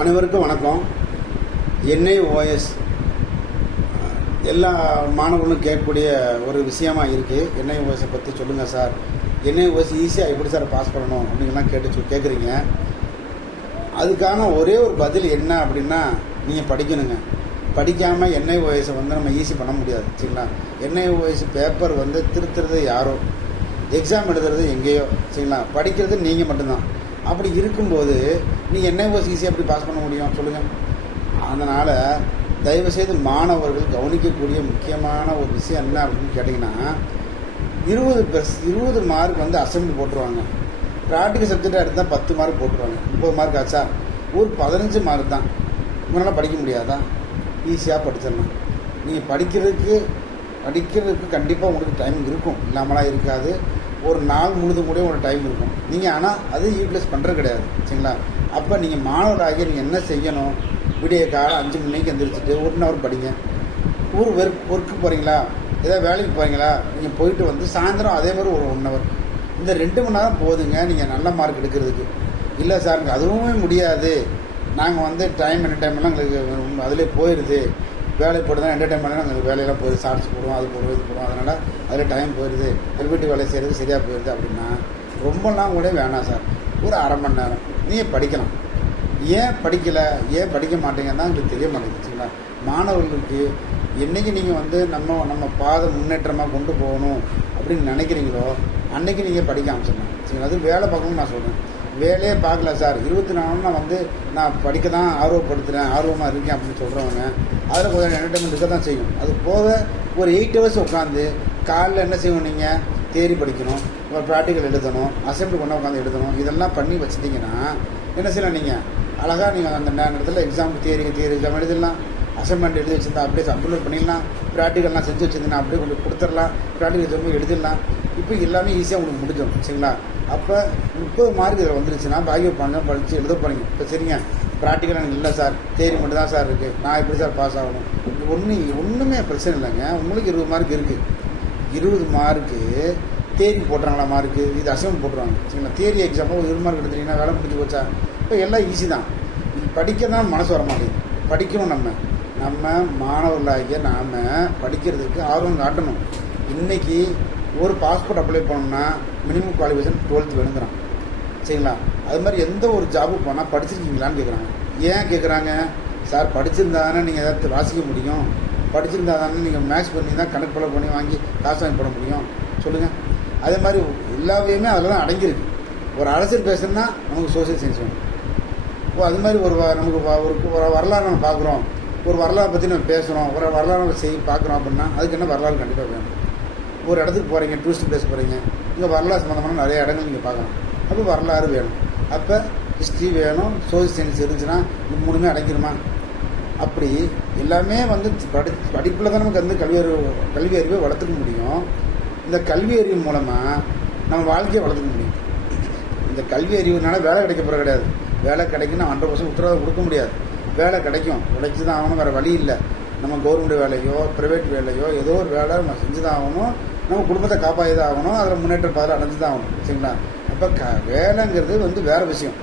அனைவருக்கும் வணக்கம். NIOS எல்லா மாணவர்களும் கேட்கக்கூடிய ஒரு விஷயமா இருக்குது. NIOS பற்றி சொல்லுங்கள் சார், NIOS ஈஸியாக எப்படி சார் பாஸ் பண்ணணும் அப்படிங்கலாம் கேட்குறீங்க. அதுக்கான ஒரே ஒரு பதில் என்ன அப்படின்னா, நீங்கள் படிக்கணுங்க. படிக்காமல் NIOS நம்ம ஈஸி பண்ண முடியாது. சரிங்களா? NIOS பேப்பர் திருத்துறது யாரோ, எக்ஸாம் எழுதுறது எங்கேயோ. சரிங்களா? படிக்கிறது நீங்கள் மட்டும்தான். அப்படி இருக்கும்போது நீங்கள் NIOS ஈஸியாக எப்படி பாஸ் பண்ண முடியும் சொல்லுங்கள்? அதனால் தயவுசெய்து மாணவர்கள் கவனிக்கக்கூடிய முக்கியமான ஒரு விஷயம் என்ன அப்படின்னு கேட்டிங்கன்னா, 20 மார்க் அசைன்மெண்ட் போட்டுருவாங்க. ப்ராக்டிக்கல் சப்ஜெக்டாக எடுத்தால் 10 மார்க் போட்டுருவாங்க. 30 மார்க் ஆச்சா? ஒரு 15 மார்க் தான். இவனால் படிக்க முடியாதா? ஈஸியாக படிச்சிடலாம். நீங்கள் படிக்கிறதுக்கு கண்டிப்பாக உங்களுக்கு டைம் இருக்கும், இல்லாமலாம் இருக்காது. ஒரு நாள் முழுதும் கூட ஒரு டைம் இருக்கும். நீங்கள் ஆனால் அது யூட்டிலைஸ் பண்ணுறது கிடையாது. சரிங்களா? அப்போ நீங்கள் மாணவராகிய நீங்கள் என்ன செய்யணும்? விடிய காலம் 5 மணிக்கு எந்திரிச்சிட்டு 1 ஹவர் படிங்க. ஒரு ஒர்க்கு போகிறீங்களா, ஏதாவது வேலைக்கு போகிறீங்களா, நீங்கள் போயிட்டு சாயந்தரம் அதே மாதிரி ஒரு 1 ஹவர், இந்த 2 மணி நேரம் போதுங்க நீங்கள் நல்ல மார்க் எடுக்கிறதுக்கு. இல்லை சார் அதுவுமே முடியாது, நாங்கள் டைம் என்டர்டைன்மெண்ட்லாம் எங்களுக்கு அதிலே போயிடுது, வேலை போட்டு தான் என்டர்டைன்மெண்ட்லாம் எங்களுக்கு வேலையெல்லாம் போயிடுது, ஷார்ட்ஸ் போடுவோம், அது போடுவோம், இது போடுவோம், அதனால் அதில் டைம் போயிடுது, வீட்டு வேலை செய்கிறது சரியாக போயிடுது அப்படின்னா ரொம்பலாம் கூட வேணாம் சார். ஒரு அரை மணி நேரம் நீங்கள் படிக்கலாம். ஏன் படிக்கலை, ஏன் படிக்க மாட்டேங்கன்னா உங்களுக்கு தெரிய மாட்டேங்குது. சரிங்களா? மாணவர்களுக்கு என்றைக்கு நீங்கள் நம்ம பாதை முன்னேற்றமாக கொண்டு போகணும் அப்படின்னு நினைக்கிறீங்களோ அன்றைக்கி நீங்கள் படிக்க ஆரம்பிச்சிடலாம். சரிங்களா? அது வேலை பார்க்கணும்னு நான் சொல்கிறேன். வேலையே பார்க்கல சார், 24 நான் படிக்க தான் ஆர்வமாக இருக்கேன் அப்படின்னு சொல்கிறவங்க அதில் கொஞ்சம் என்டர்டைன்மெண்ட் இருக்க தான் செய்யும். அது போக ஒரு 8 ஹவர்ஸ் உட்காந்து காலையில் என்ன செய்யணும், நீங்கள் தேரி படிக்கணும், ஒரு ப்ராக்டிக்கல் எழுதணும், அசெம்பிளி பண்ண உட்காந்து எழுதணும், இதெல்லாம் பண்ணி வச்சுட்டிங்கன்னா என்ன செய்யலாம்? நீங்கள் அழகாக நீங்கள் அந்த நேரத்தில் எக்ஸாம் தேரி எக்ஸாம் எழுதிடலாம், அசைன்மெண்ட் எழுதி வச்சுருந்தா அப்படியே அப்லோட் பண்ணிடலாம், ப்ராக்டிக்கல்லாம் செஞ்சு வச்சுருந்தீங்கன்னா அப்படியே கொஞ்சம் கொடுத்துடலாம், ப்ராக்டிக்கல் எக்ஸாம் எழுதிடலாம். இப்போ எல்லாமே ஈஸியாக உங்களுக்கு முடிஞ்சிடும். சரிங்களா? அப்போ 30 மார்க் இதில் வந்துருச்சுன்னா பாக்கி படித்து எழுத போகிறீங்க. இப்போ சரிங்க, ப்ராக்டிக்கல் எனக்கு இல்லை சார், தேரி மட்டும் தான் சார் இருக்குது, நான் எப்படி சார் பாஸ் ஆகணும்? ஒன்றுமே பிரச்சனை இல்லைங்க. உங்களுக்கு 20 மார்க் இருக்குது. 20 மார்க்கு தேரி போட்டுறாங்களா மார்க்கு, இது அசைன்மெண்ட் போட்டுருவாங்க. சரிங்களா? தேரி எக்ஸாம்பிள் ஒரு 20 மார்க் எடுத்துட்டீங்கன்னா வேலை முடிஞ்சு போச்சா? இப்போ எல்லாம் ஈஸி தான். படிக்க தான் மனசு வர மாட்டேங்குது. படிக்கணும். நம்ம மாணவர்களாகிய நாம் படிக்கிறதுக்கு ஆர்வம் காட்டணும். இன்றைக்கி ஒரு பாஸ்போர்ட் அப்ளை பண்ணோம்னா மினிமம் குவாலிஃபிகேஷன் 12th வேணுங்கிறான். சரிங்களா? அது மாதிரி எந்த ஒரு ஜாபுக்கு போனால் படிச்சிருக்கீங்களான்னு கேட்குறாங்க. ஏன் கேட்குறாங்க? சார் படிச்சிருந்தா தானே நீங்கள் ஏதாவது வாசிக்க முடியும், படிச்சிருந்தா தானே நீங்கள் மேக்ஸ் பண்ணி தான் கணக்கு போல பண்ணி வாங்கி காசு வாங்கி போட முடியும் சொல்லுங்கள். அதே மாதிரி எல்லாவையுமே அதில் தான் அடங்கியிருக்கு. ஒரு அரசியல் பேசணுன்னா நமக்கு சோசியல் சயின்ஸ் வேணும். அது மாதிரி நமக்கு ஒரு வரலாறு நம்ம பார்க்குறோம், ஒரு வரலாறு பற்றி நம்ம பேசுகிறோம், ஒரு வரலாறு பார்க்குறோம் அப்படின்னா அதுக்கு என்ன வரலாறு கண்டிப்பாக வேணும். ஒரு இடத்துக்கு போகிறீங்க, டூரிஸ்ட் பிளேஸ் போகிறீங்க, இங்கே வரலாறு சம்மந்தமான நிறைய இடங்கள் நீங்கள் பார்க்கலாம். அப்போ வரலாறு வேணும். அப்போ ஹிஸ்ட்ரி வேணும், சோசியல் சயின்ஸ் இருந்துச்சுன்னா இது 3மே அடங்கிடுமா? அப்படி எல்லாமே படிப்பில் தான் நமக்கு கல்வி அறிவை வளர்த்துக்க முடியும். இந்த கல்வி அறிவு மூலமாக நம்ம வாழ்க்கையை வளர்த்துக்க முடியும். இந்த கல்வி அறிவுனால வேலை கிடைக்க போகிற கிடையாது. வேலை கிடைக்குன்னா 100% உத்தரவாதம் கொடுக்க முடியாது. வேலை கிடைச்சி தான் ஆகணும், வேறு வழி இல்லை. நம்ம கவர்மெண்ட் வேலையோ ப்ரைவேட் வேலையோ ஏதோ ஒரு வேலை நம்ம செஞ்சு தான் ஆகணும், நம்ம குடும்பத்தை காப்பாற்றி தான் ஆகணும், அதில் முன்னேற்ற பாதை அடைஞ்சு தான் ஆகணும். சரிங்களா? அப்போ வேலைங்கிறது வேறு விஷயம்.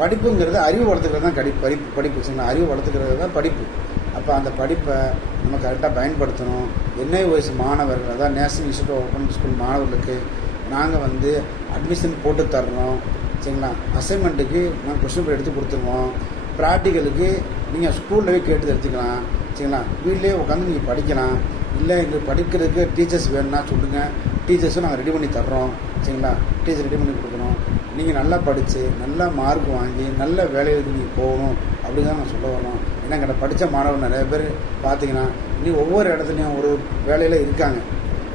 படிப்புங்கிறது அறிவு வளர்த்துக்கிறது தான் படிப்பு. சரிங்களா? அறிவு வளர்த்துக்கிறது தான் படிப்பு. அப்போ அந்த படிப்பை நம்ம கரெக்டாக பயன்படுத்தணும். NIOS மாணவர்கள், அதாவது national institute of open school மாணவர்களுக்கு நாங்கள் அட்மிஷன் போட்டு தரணும். சரிங்களா? அசைன்மெண்ட்டுக்கு நாங்கள் கொஸ்டின் பேப்பர் எடுத்து கொடுத்துருவோம். ப்ராக்டிக்கலுக்கு நீங்கள் ஸ்கூல்லவே கேட்டு எடுத்துக்கலாம். சரிங்களா? வீட்டிலே உட்காந்து நீங்கள் படிக்கலாம். இல்லை எங்களுக்கு படிக்கிறதுக்கு டீச்சர்ஸ் வேணும்னா சொல்லுங்கள், டீச்சர்ஸும் நாங்கள் ரெடி பண்ணி தர்றோம். சரிங்களா? டீச்சர் ரெடி பண்ணி கொடுக்கணும். நீங்கள் நல்லா படித்து நல்ல மார்க் வாங்கி நல்ல வேலைகளுக்கு நீங்கள் போகணும் அப்படின்னு தான் நான் சொல்ல வரணும். ஏன்னா எங்கிட்ட படித்த மாணவர் நிறைய பேர் பார்த்தீங்கன்னா இன்னும் ஒவ்வொரு இடத்துலையும் ஒரு வேலையில் இருக்காங்க.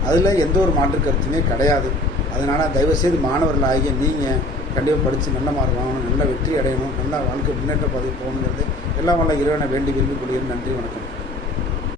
அதில் எந்த ஒரு மாற்று கருத்துமே கிடையாது. அதனால் தயவுசெய்து மாணவர்களாகிய நீங்கள் கண்டிப்பாக படித்து நல்ல மார்க் வாங்கணும், நல்ல வெற்றி அடையணும், நல்ல வாழ்க்கை முன்னேற்ற பாதை போகணுங்கிறது எல்லாம் வல்ல இறைவனை வேண்டி விரும்பிக் கொள்கிறேன். நன்றி, வணக்கம்.